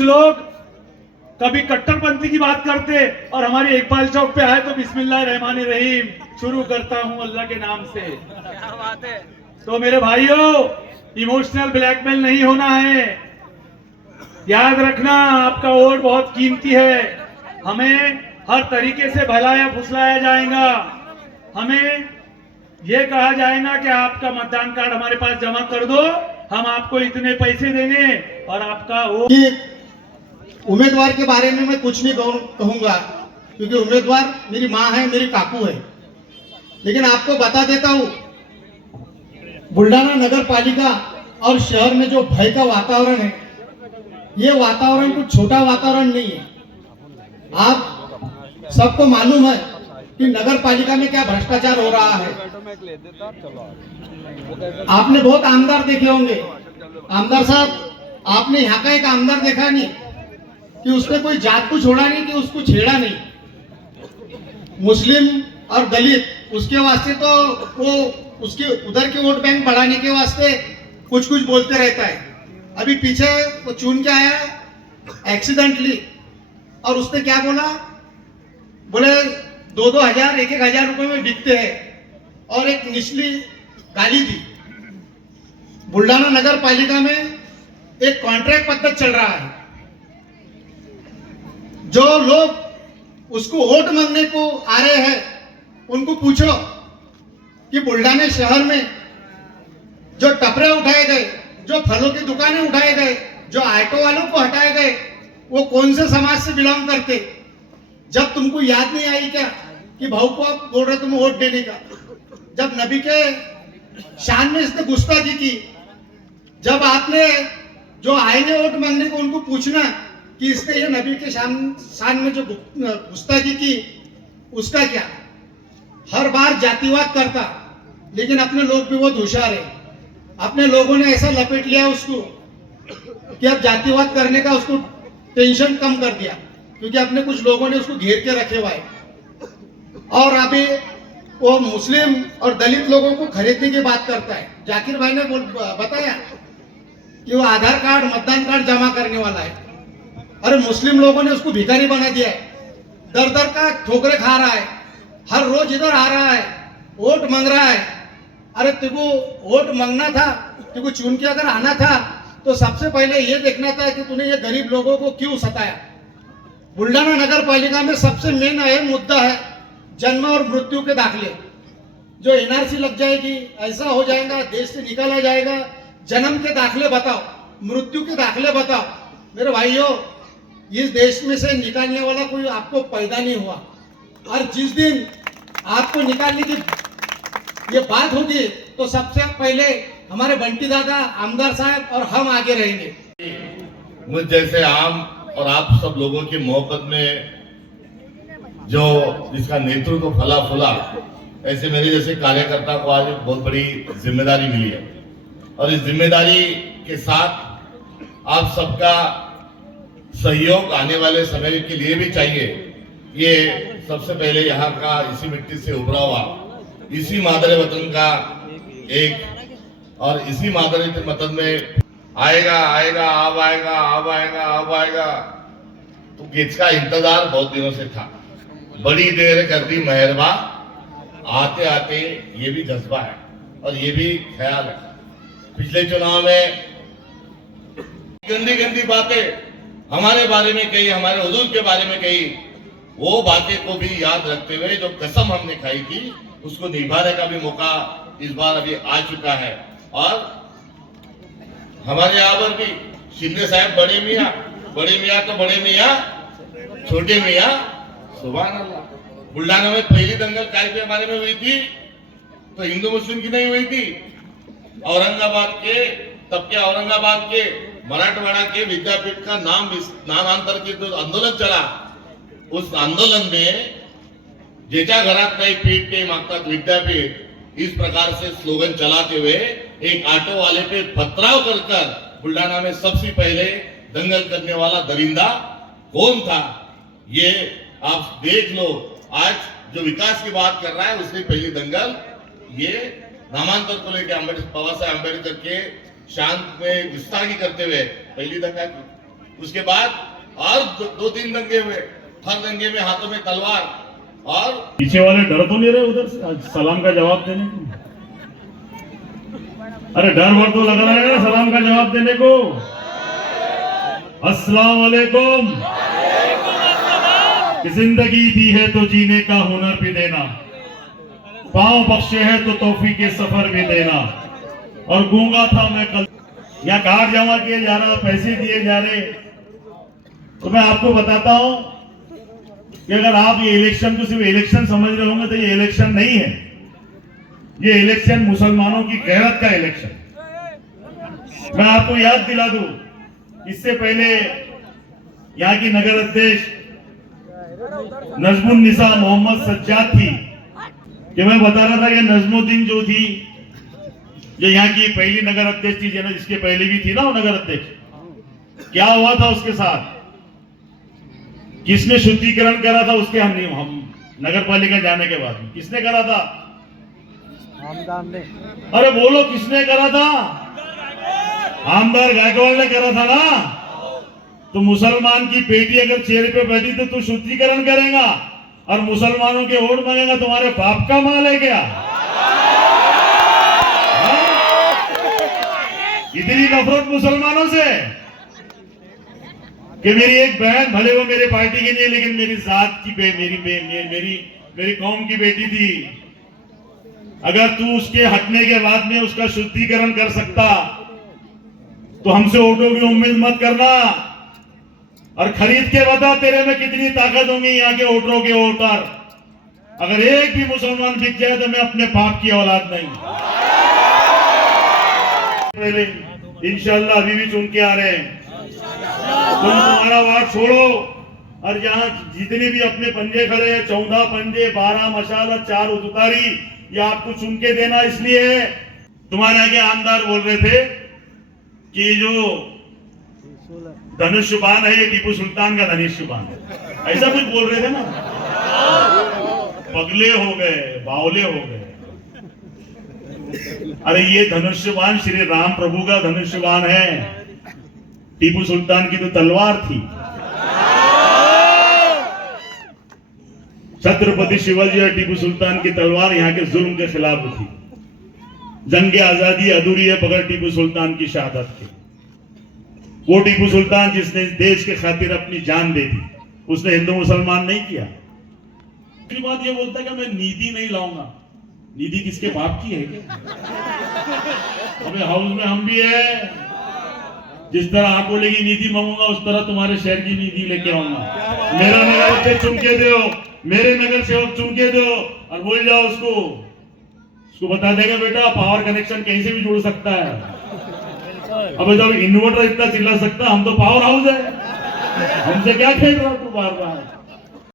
कुछ लोग कभी कट्टरपंथी की बात करते और हमारी इकबाल चौक पे आए तो बिस्मिल्लाह रहमान रहीम शुरू करता हूं अल्लाह के नाम से। क्या बात है। तो मेरे भाइयों, इमोशनल ब्लैकमेल नहीं होना है। याद रखना, आपका वोट बहुत कीमती है। हमें हर तरीके से भलाया फुसलाया जाएगा। हमें यह कहा जाएगा कि आपका मतदान कार्ड हमारे पास जमा कर दो, हम आपको इतने पैसे देंगे और आपका वोट। उम्मीदवार के बारे में मैं कुछ नहीं कहूंगा, क्योंकि उम्मीदवार मेरी माँ है, मेरी काकू है। लेकिन आपको बता देता हूं, बुल्ढाना नगर पालिका और शहर में जो भय का वातावरण है, ये वातावरण कुछ छोटा वातावरण नहीं है। आप सबको मालूम है कि नगर पालिका में क्या भ्रष्टाचार हो रहा है। आपने बहुत आमदार देखे होंगे। आमदार साहब, आपने यहाँ का एक आमदार देखा नहीं कि उसने कोई जात को छोड़ा नहीं, कि उसको छेड़ा नहीं। मुस्लिम और दलित उसके वास्ते तो वो उसके उधर के वोट बैंक बढ़ाने के वास्ते कुछ कुछ बोलते रहता है। अभी पीछे वो चुन के आया एक्सीडेंटली, और उसने क्या बोला, बोले 2-2 हजार 1-1 हजार रुपए में बिकते हैं, और एक निचली गाली दी। बुल्ढाना नगर पालिका में एक कॉन्ट्रैक्ट पद्धति चल रहा है। जो लोग उसको वोट मांगने को आ रहे हैं, उनको पूछो कि बुल्ढाना शहर में जो टपरे उठाए गए, जो फलों की दुकानें उठाए गए, जो ऑटो वालों को हटाए गए, वो कौन से समाज से बिलोंग करते। जब तुमको याद नहीं आई क्या कि भाऊ को आप बोल रहे तुम वोट देने का। जब नबी के शान में इसने गुस्ताखी की, जब आपने जो आएंगे वोट मांगने को उनको पूछना कि इसने ये नबी के शान में जो गुस्ताखी की, उसका क्या। हर बार जातिवाद करता, लेकिन अपने लोग भी बहुत होशियार है। अपने लोगों ने ऐसा लपेट लिया उसको कि अब जातिवाद करने का उसको टेंशन कम कर दिया, क्योंकि अपने कुछ लोगों ने उसको घेर के रखे हुआ है। और अभी वो मुस्लिम और दलित लोगों को खरीदने की बात करता है। जाकिर भाई ने बताया कि वो आधार कार्ड, मतदान कार्ड जमा करने वाला है। अरे मुस्लिम लोगों ने उसको भिखारी बना दिया है, दर दर का ठोकरे खा रहा है, हर रोज इधर आ रहा है, वोट मांग रहा है। अरे तेको वोट मांगना था, तेको चुन के अगर आना था तो सबसे पहले ये देखना था कि तूने ये गरीब लोगों को क्यों सताया। बुल्ढाना नगर पालिका में सबसे मेन अहम मुद्दा है जन्म और मृत्यु के दाखले। जो एनआरसी लग जाएगी, ऐसा हो जाएगा, देश से निकाला जाएगा। जन्म के दाखले बताओ, मृत्यु के दाखले बताओ। मेरे भाइयों, इस देश में से निकालने वाला कोई आपको पैदा नहीं हुआ, और जिस दिन आपको निकालने की ये बात होगी तो सबसे पहले हमारे बंटी दादा, आमदार साहब और हम आगे रहेंगे। मुझ जैसे आम और आप सब लोगों के मोहब्बत में जो जिसका नेतृत्व फला फूला, ऐसे मेरे जैसे कार्यकर्ता को आज बहुत बड़ी जिम्मेदारी मिली है। और इस जिम्मेदारी के साथ आप सबका सहयोग आने वाले समय के लिए भी चाहिए। ये सबसे पहले यहाँ का इसी मिट्टी से उभरा हुआ, इसी मादरे वतन का एक, और इसी मादरे वतन में आएगा आएगा अब आएगा अब आएगा अब आएगा, तो इसका इंतजार बहुत दिनों से था। बड़ी देर कर दी मेहरबा, आते आते ये भी जज्बा है और ये भी ख्याल है। पिछले चुनाव में गंदी गंदी बातें हमारे बारे में कही, हमारे हुजूर के बारे में कही, वो बातें को भी याद रखते हुए जो कसम हमने खाई थी उसको निभाने का भी मौका इस बार अभी आ चुका है। और हमारे यहाँ पर भी शिंदे साहब बड़े मियाँ तो बड़े मियाँ, छोटे मियाँ, सुभान अल्लाह। बुल्ढाना में पहली दंगल काय के बारे में हुई थी तो हिंदू मुस्लिम की नहीं हुई थी। औरंगाबाद के, तब के औरंगाबाद के मराठवाड़ा के विद्यापीठ का नामांतर के जो आंदोलन चला, उस आंदोलन में जेच्या घरात नाही पीठ ते मागतात विद्यापीठ, इस प्रकार से स्लोगन चलाते हुए एक ऑटो वाले पे पथराव कर बुल्ढाना में सबसे पहले दंगल करने वाला दरिंदा कौन था, ये आप देख लो। आज जो विकास की बात कर रहा है उसने पहली दंगल ये नामांतर को लेकर बाबा साहेब अम्बेडकर के शांत में गुस्ताखी करते हुए पहली दंगा की। उसके बाद और दो तीन दंगे हुए, हर दंगे में हाथों में तलवार। और पीछे वाले डर तो नहीं रहे उधर से आज सलाम का जवाब देने को? अरे डर वर तो लग रहा है ना सलाम का जवाब देने को। अस्सलाम वालेकुम। जिंदगी दी है तो जीने का हुनर भी देना, पांव बख्शे है तो तौफीक के सफर भी देना। और गूंगा था मैं कल, यहाँ कार्ड जमा किए जा रहा, पैसे दिए जा रहे। तो मैं आपको बताता हूं कि अगर आप ये इलेक्शन को सिर्फ इलेक्शन समझ रहे होंगे तो ये इलेक्शन नहीं है। ये इलेक्शन मुसलमानों की गैरत का इलेक्शन। मैं आपको याद दिला दूं, इससे पहले यहाँ की नगर अध्यक्ष नजमुन्निसा मोहम्मद सज्जाद थी, कि मैं बता रहा था कि नजमुद्दीन जो थी, जो यहाँ की पहली नगर अध्यक्ष थी, जिसके पहले भी थी ना वो नगर अध्यक्ष, क्या हुआ था उसके साथ? किसने शुद्धिकरण करा था उसके? हम नगर पालिका जाने के बाद किसने करा था? अरे बोलो, किसने करा था? आमदार गायकवाड़ ने करा था ना। तो मुसलमान की बेटी अगर चेहरे पे बैठी तो तू शुद्धिकरण करेगा और मुसलमानों के वोट मांगेगा? तुम्हारे बाप का माल है क्या? इतनी नफरत मुसलमानों से कि मेरी एक बहन, भले वो मेरे पार्टी की नहीं, लेकिन मेरी जात की मेरी कौम की बेटी थी। अगर तू उसके हटने के बाद में उसका शुद्धिकरण कर सकता तो हमसे वोटों की उम्मीद मत करना। और खरीद के बता तेरे में कितनी ताकत होंगी यहाँ के वोटरों के वोटर। अगर एक भी मुसलमान बिक जाए तो मैं अपने बाप की औलाद नहीं। पहले इंशाल्लाह अभी भी चुन के आ रहे हैं। तुम तुम्हारा वार्ड छोड़ो और यहाँ जितने भी अपने पंजे खड़े हैं, 14 पंजे, 12 मशाल, 4 उतारी, ये आपको चुन के देना इसलिए। तुम्हारे आगे आमदार बोल रहे थे कि जो धनुष्यबाण है ये टीपू सुल्तान का धनुष्यबाण है, ऐसा कुछ बोल रहे थे ना। पगले हो गए, बावले हो गए। अरे ये धनुष्यबाण श्री राम प्रभु का धनुष्यबाण है, टीपू सुल्तान की तो तलवार थी। छत्रपति शिवाजी और टीपू सुल्तान की तलवार यहाँ के जुल्म के खिलाफ थी। जंग आजादी अधूरी है बगैर टीपू सुल्तान की शहादत के। वो टीपू सुल्तान जिसने देश के खातिर अपनी जान दे दी, उसने हिंदू मुसलमान नहीं किया। दूसरी बात ये बोलता है कि मैं नीति नहीं लाऊंगा। नीति किसके बाप की है क्या? अबे हाउस में हम भी है, जिस तरह आप बोलेगी नीति मांगूंगा उस तरह तुम्हारे शहर की नीति लेके आऊंगा। मेरा नगर अध्यक्ष चुन के दो, मेरे नगर सेवक चुन के दो और बोल जाओ उसको बता देगा बेटा पावर कनेक्शन कहीं से भी जुड़ सकता है। अब जब इन्वर्टर इतना चिल्ला सकता, हम तो पावर हाउस है, हमसे क्या खेल रहा तू बार बार?